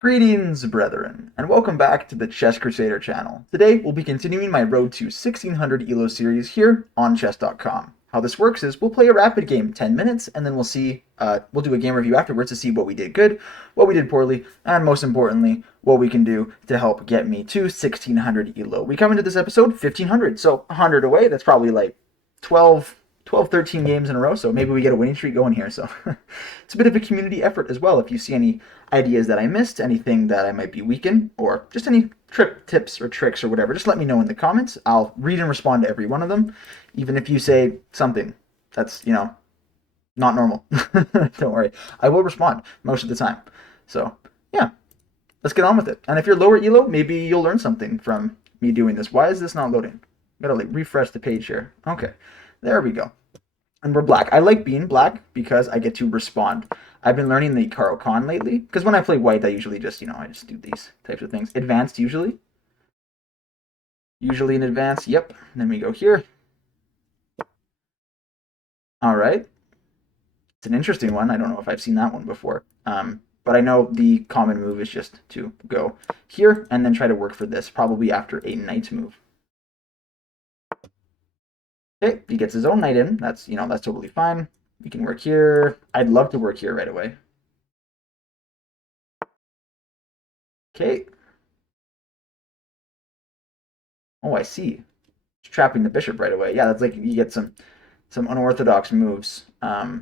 Greetings, brethren, and welcome back to the Chess Crusader channel. Today, we'll be continuing my Road to 1600 ELO series here on chess.com. How this works is we'll play a rapid game, 10 minutes, and then we'll do a game review afterwards to see what we did good, what we did poorly, and most importantly, what we can do to help get me to 1600 ELO. We come into this episode 1500, so 100 away. That's probably like 13 games in a row, so maybe we get a winning streak going here. So it's a bit of a community effort as well. If you see any ideas that I missed, anything that I might be weak in, or just any tips or tricks or whatever, just let me know in the comments. I'll read and respond to every one of them, even if you say something that's, not normal. Don't worry. I will respond most of the time. So, yeah, let's get on with it. And if you're lower elo, maybe you'll learn something from me doing this. Why is this not loading? Gotta like refresh the page here. Okay, there we go. And we're black. I like being black because I get to respond. I've been learning the Karo Khan lately because when I play white, I usually just, I just do these types of things. Advanced usually. Usually in advance. Yep. And then we go here. All right. It's an interesting one. I don't know if I've seen that one before. But I know the common move is just to go here and then try to work for this, probably after a knight move. Okay, he gets his own knight in. That's totally fine. We can work here. I'd love to work here right away. Okay. Oh, I see. It's trapping the bishop right away. Yeah, that's like you get some unorthodox moves. So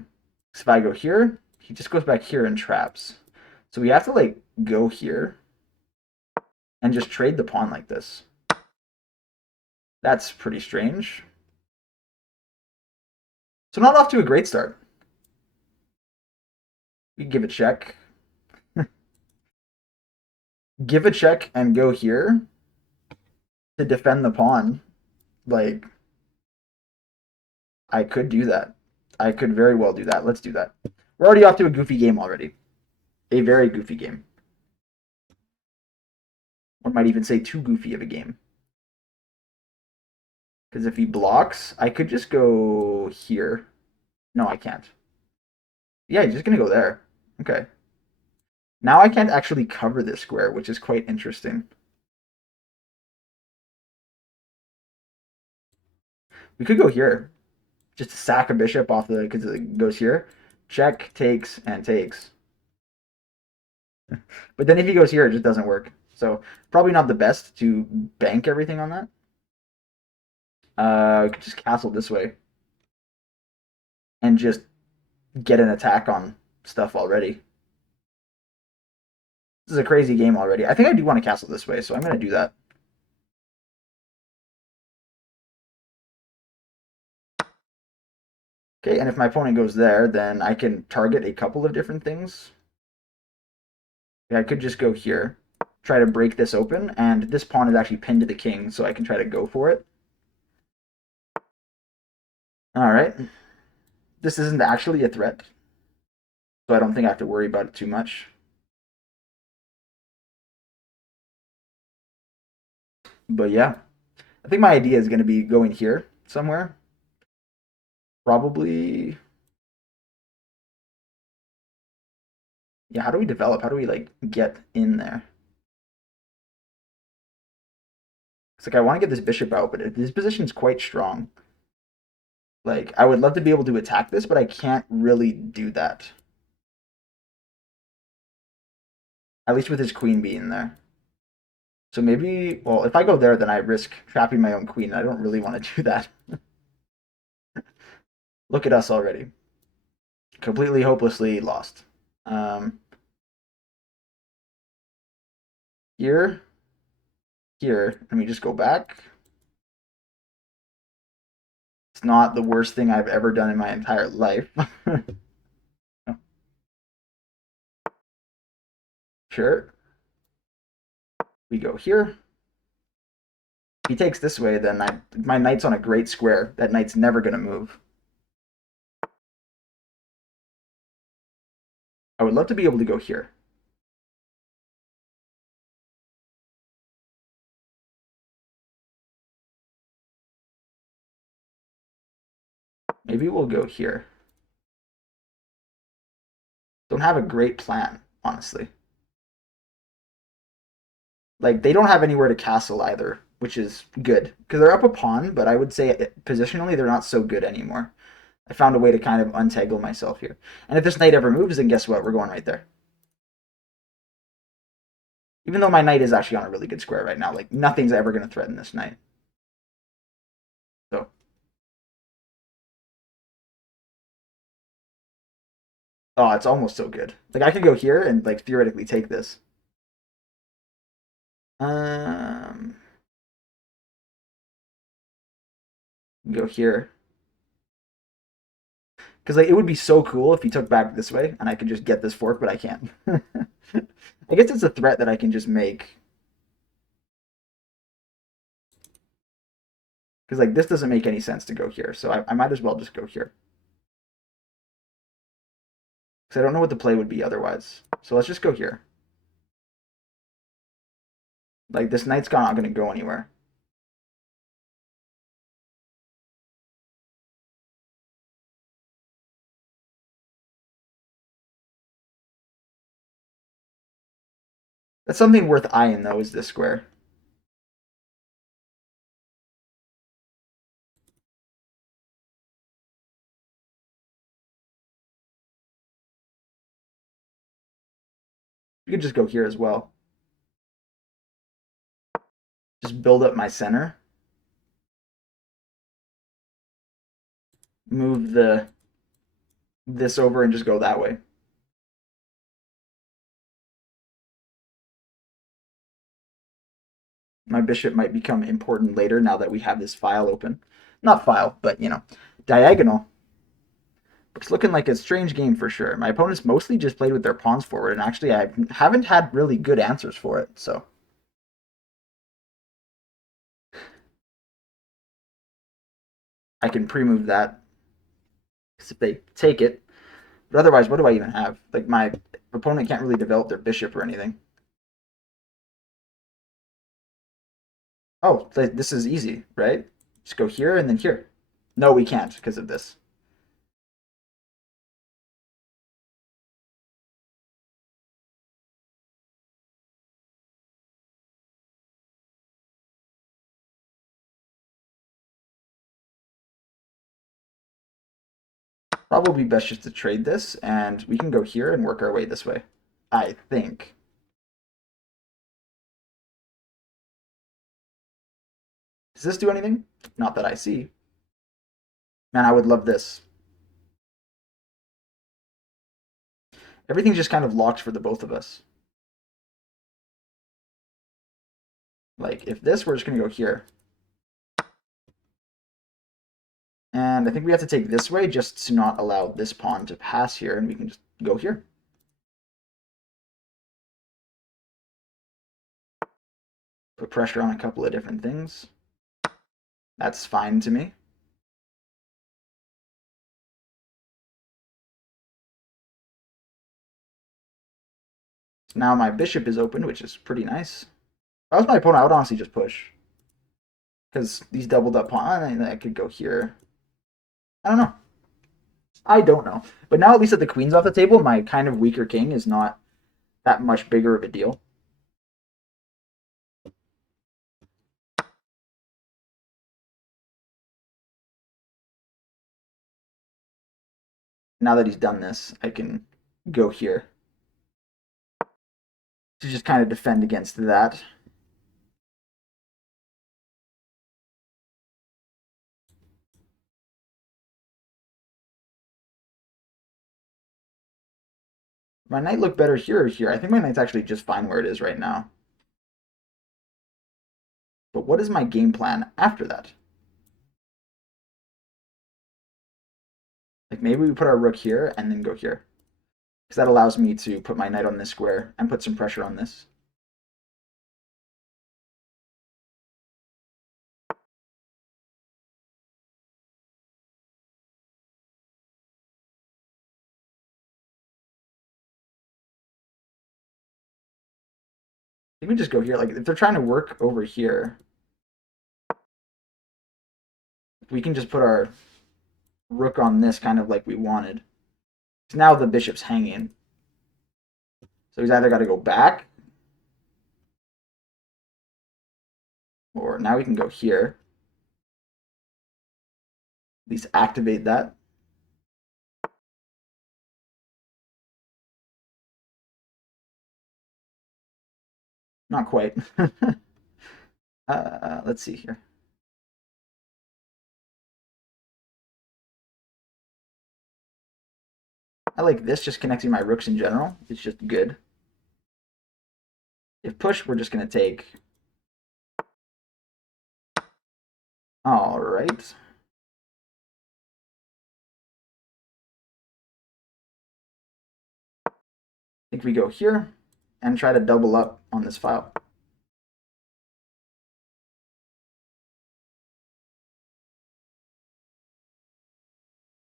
if I go here, he just goes back here and traps. So we have to like go here and just trade the pawn like this. That's pretty strange. So not off to a great start. We can give a check. Give a check and go here to defend the pawn. Like, I could do that. I could very well do that. Let's do that. We're already off to a goofy game already. A very goofy game. One might even say too goofy of a game. Because if he blocks, I could just go here. No, I can't. Yeah, he's just going to go there. Okay. Now I can't actually cover this square, which is quite interesting. We could go here. Just to sack a bishop off the... Because it goes here. Check, takes, and takes. But then if he goes here, it just doesn't work. So probably not the best to bank everything on that. We could just castle this way. And just get an attack on stuff already. This is a crazy game already. I think I do want to castle this way, so I'm going to do that. Okay, and if my opponent goes there, then I can target a couple of different things. Yeah, I could just go here, try to break this open, and this pawn is actually pinned to the king, so I can try to go for it. All right. This isn't actually a threat, so I don't think I have to worry about it too much. But yeah, I think my idea is going to be going here somewhere. Probably. Yeah, how do we develop? How do we like get in there? It's like I want to get this bishop out, but this position is quite strong. Like I would love to be able to attack this, but I can't really do that. At least with his queen being there. So maybe, well, if I go there, then I risk trapping my own queen. I don't really want to do that. Look at us already. Completely hopelessly lost. Um, here, here, let me just go back. It's not the worst thing I've ever done in my entire life. Sure. We go here. If he takes this way, then my knight's on a great square. That knight's never going to move. I would love to be able to go here. Maybe we'll go here. Don't have a great plan, honestly. Like, they don't have anywhere to castle either, which is good because they're up a pawn, but I would say positionally they're not so good anymore. I found a way to kind of untangle myself here. And if this knight ever moves, then guess what? We're going right there. Even though my knight is actually on a really good square right now, like nothing's ever going to threaten this knight. So, oh, it's almost so good. Like I could go here and like theoretically take this. Um, go here because like it would be so cool if he took back this way and I could just get this fork, but I can't. I guess it's a threat that I can just make because like this doesn't make any sense to go here, so I might as well just go here because I don't know what the play would be otherwise. So let's just go here. Like this knight's not going to go anywhere. That's something worth eyeing though. Is this square? You could just go here as well. Just build up my center. Move this over and just go that way. My bishop might become important later now that we have this file open. Not file, but diagonal. It's looking like a strange game for sure. My opponents mostly just played with their pawns forward, and actually I haven't had really good answers for it. So I can pre-move that if they take it. But otherwise, what do I even have? Like my opponent can't really develop their bishop or anything. Oh, this is easy, right? Just go here and then here. No, we can't because of this. Probably best just to trade this, and we can go here and work our way this way. I think. Does this do anything? Not that I see. Man, I would love this. Everything's just kind of locked for the both of us. Like, if this, we're just going to go here. And I think we have to take this way just to not allow this pawn to pass here, and we can just go here. Put pressure on a couple of different things. That's fine to me. So now my bishop is open, which is pretty nice. If I was my opponent, I would honestly just push. Because these doubled up pawn, I could go here. I don't know. I don't know. But now at least that the queen's off the table, my kind of weaker king is not that much bigger of a deal. Now that he's done this, I can go here to just kind of defend against that. My knight looked better here or here. I think my knight's actually just fine where it is right now. But what is my game plan after that? Like maybe we put our rook here and then go here. Because that allows me to put my knight on this square and put some pressure on this. I think we just go here. Like if they're trying to work over here, we can just put our rook on this kind of like we wanted. Now the bishop's hanging. So he's either got to go back Or now we can go here. At least activate that. Not quite. Let's see here. I like this, just connecting my rooks in general. It's just good. If push, we're just going to take. All right. I think we go here and try to double up on this file.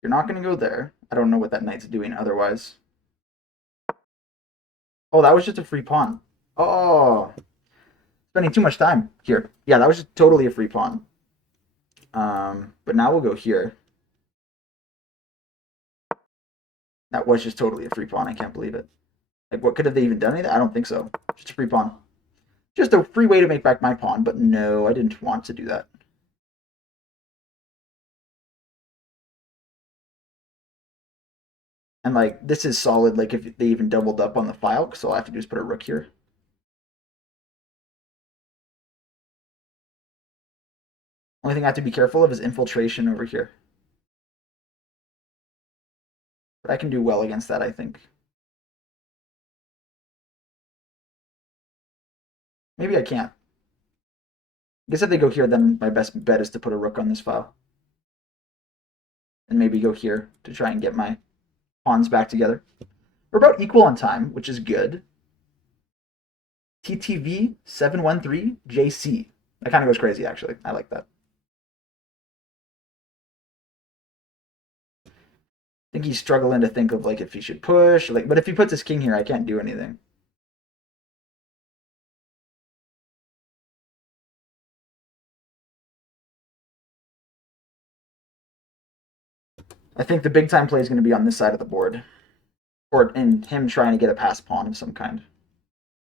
You're not going to go there. I don't know what that knight's doing otherwise. Oh, that was just a free pawn. Oh, spending too much time here. Yeah, that was just totally a free pawn. But now we'll go here. That was just totally a free pawn. I can't believe it. Like, what could have they even done anything? I don't think so. Just a free pawn. Just a free way to make back my pawn, but no, I didn't want to do that. And, like, this is solid, like, if they even doubled up on the file, so all I have to do is put a rook here. Only thing I have to be careful of is infiltration over here. But I can do well against that, I think. Maybe I can't. I guess if they go here, then my best bet is to put a rook on this file. And maybe go here to try and get my pawns back together. We're about equal on time, which is good. TTV 713JC. That kind of goes crazy, actually. I like that. I think he's struggling to think of like if he should push, like, but if he puts his king here, I can't do anything. I think the big time play is going to be on this side of the board, or in him trying to get a pass pawn of some kind.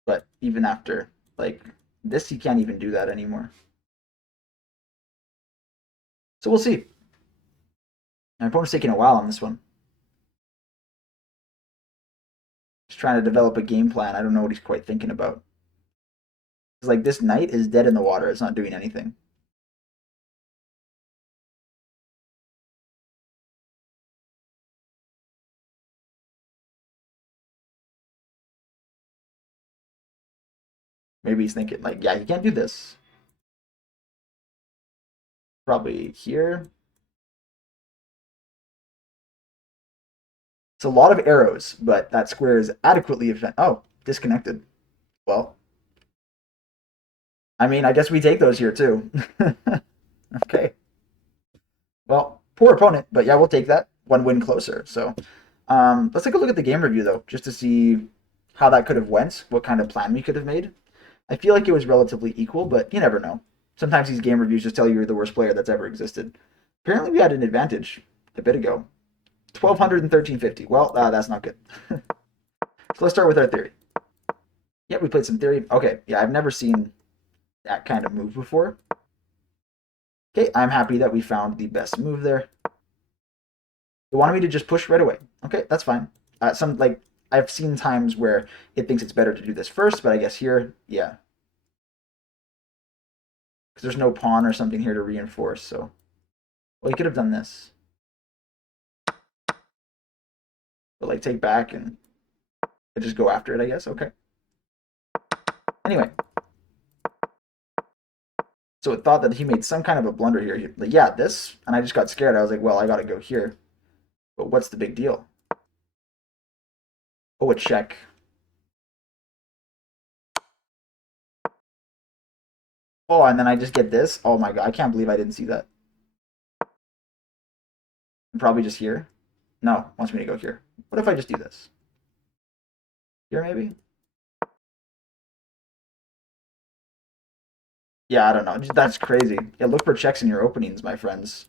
But even after like this, he can't even do that anymore. So we'll see. My opponent's taking a while on this one. He's trying to develop a game plan. I don't know what he's quite thinking about. It's like this knight is dead in the water. It's not doing anything. Maybe he's thinking like, yeah, he can't do this. Probably here. It's a lot of arrows, but that square is adequately event. Oh, disconnected. Well, I mean, I guess we take those here too. Okay. Well, poor opponent, but yeah, we'll take that. One win closer. So let's take a look at the game review though, just to see how that could have went, what kind of plan we could have made. I feel like it was relatively equal, but you never know. Sometimes these game reviews just tell you you're the worst player that's ever existed. Apparently, we had an advantage a bit ago. 1200 and 1350. Well, that's not good. So let's start with our theory. Yeah, we played some theory. Okay, yeah, I've never seen that kind of move before. Okay, I'm happy that we found the best move there. It wanted me to just push right away. Okay, that's fine. Some like I've seen times where it thinks it's better to do this first, but I guess here, yeah, because there's no pawn or something here to reinforce. So, well, you could have done this, but like take back and just go after it. I guess. Okay. Anyway, so it thought that he made some kind of a blunder here. Like, yeah, this, and I just got scared. I was like, well, I got to go here. But what's the big deal? Oh, a check. Oh, and then I just get this. Oh my god, I can't believe I didn't see that. I'm probably just here. No, wants me to go here. What if I just do this? Here, maybe? Yeah, I don't know. That's crazy. Yeah, look for checks in your openings, my friends.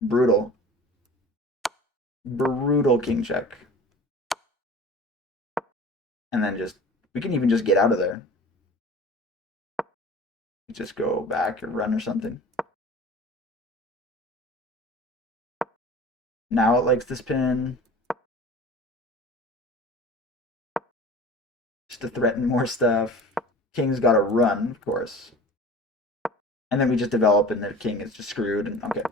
Brutal. Brutal king check. And then just, we can even just get out of there. just go back or run or something. Now it likes this pin. Just to threaten more stuff. King's got to run, of course. And then we just develop and the king is just screwed. And okay.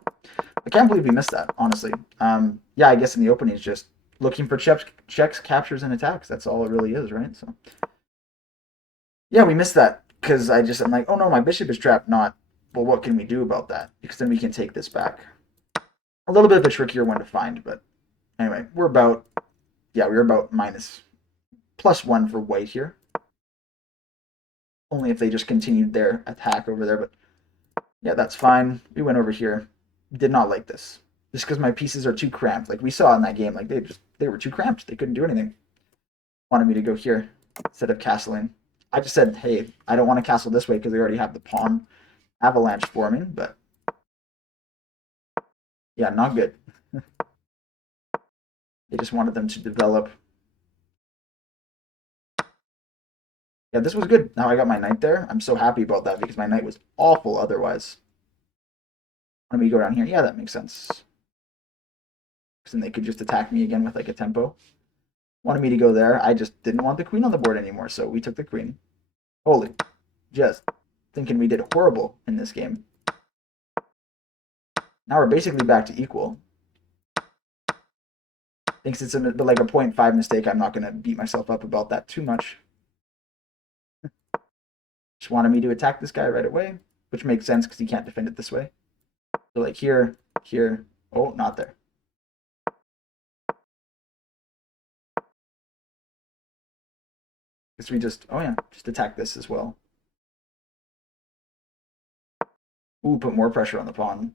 I can't believe we missed that, honestly. Yeah, I guess in the opening it's just looking for checks, captures, and attacks. That's all it really is, right? So yeah, we missed that because I'm like, oh no, my bishop is trapped. Not, well, what can we do about that? Because then we can take this back. A little bit of a trickier one to find, but anyway, we're about +1 for white here. Only if they just continued their attack over there, but yeah, that's fine. We went over here. Did not like this. Just because my pieces are too cramped. Like we saw in that game, like they were too cramped. They couldn't do anything. Wanted me to go here instead of castling. I just said, hey, I don't want to castle this way because they already have the pawn avalanche forming, but yeah, not good. They just wanted them to develop. Yeah, this was good. Now I got my knight there. I'm so happy about that because my knight was awful otherwise. Let me go down here. Yeah, that makes sense. Because then they could just attack me again with like a tempo. Wanted me to go there. I just didn't want the queen on the board anymore, so we took the queen. Holy. Just thinking we did horrible in this game. Now we're basically back to equal. Thinks it's like a 0.5 mistake. I'm not going to beat myself up about that too much. Just wanted me to attack this guy right away, which makes sense because he can't defend it this way. So like here, here. Oh, not there. Guess we just, oh yeah, just attack this as well. Ooh, put more pressure on the pawn.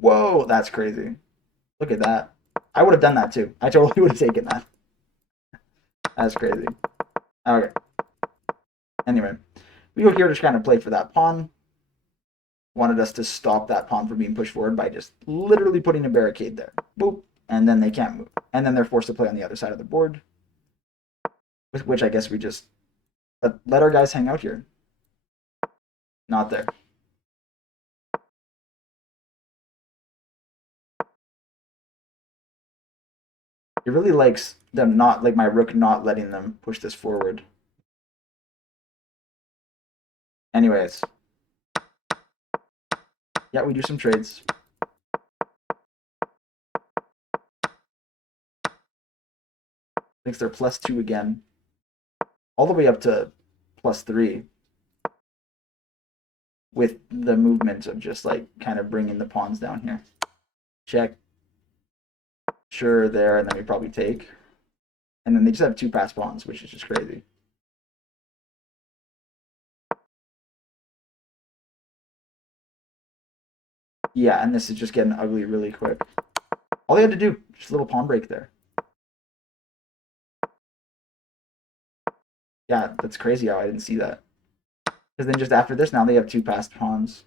Whoa, that's crazy. Look at that. I would have done that too. I totally would have taken that. That's crazy. Okay. Anyway, we go here to kind of play for that pawn. Wanted us to stop that pawn from being pushed forward by just literally putting a barricade there. Boop. And then they can't move. And then they're forced to play on the other side of the board. Which I guess we just let our guys hang out here. Not there. It really likes them not, like my rook not letting them push this forward. Anyways. Yeah, we do some trades. Thinks they're +2 again. All the way up to +3. With the movement of just like kind of bringing the pawns down here. Check. Sure, there, and then we probably take. And then they just have 2 pass pawns, which is just crazy. Yeah, and this is just getting ugly really quick. All they had to do, just a little pawn break there. Yeah, that's crazy how I didn't see that. Because then just after this, now they have 2 passed pawns.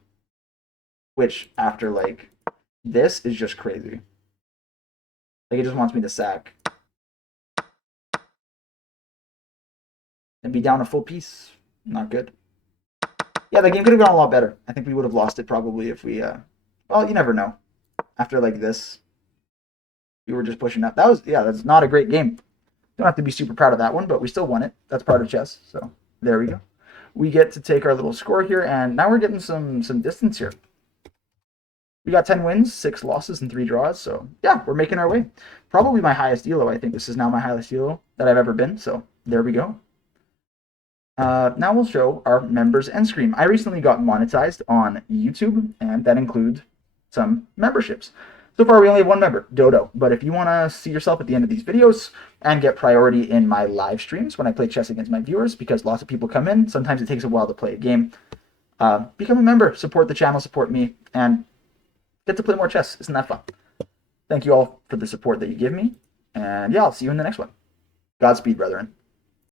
Which, after, like, this is just crazy. Like, it just wants me to sack. And be down a full piece. Not good. Yeah, the game could have gone a lot better. I think we would have lost it probably if we, well, you never know. After, like, this, we were just pushing up. That's not a great game. Don't have to be super proud of that one, but we still won it. That's part of chess. So there we go. We get to take our little score here, and now we're getting some distance here. We got 10 wins, 6 losses, and 3 draws. So yeah, we're making our way. Probably my highest elo. I think this is now my highest elo that I've ever been. So there we go. Now we'll show our members end screen. I recently got monetized on YouTube, and that includes some memberships. So far, we only have 1 member, Dodo. But if you want to see yourself at the end of these videos and get priority in my live streams when I play chess against my viewers, because lots of people come in, sometimes it takes a while to play a game, become a member, support the channel, support me, and get to play more chess. Isn't that fun? Thank you all for the support that you give me. And yeah, I'll see you in the next one. Godspeed, brethren.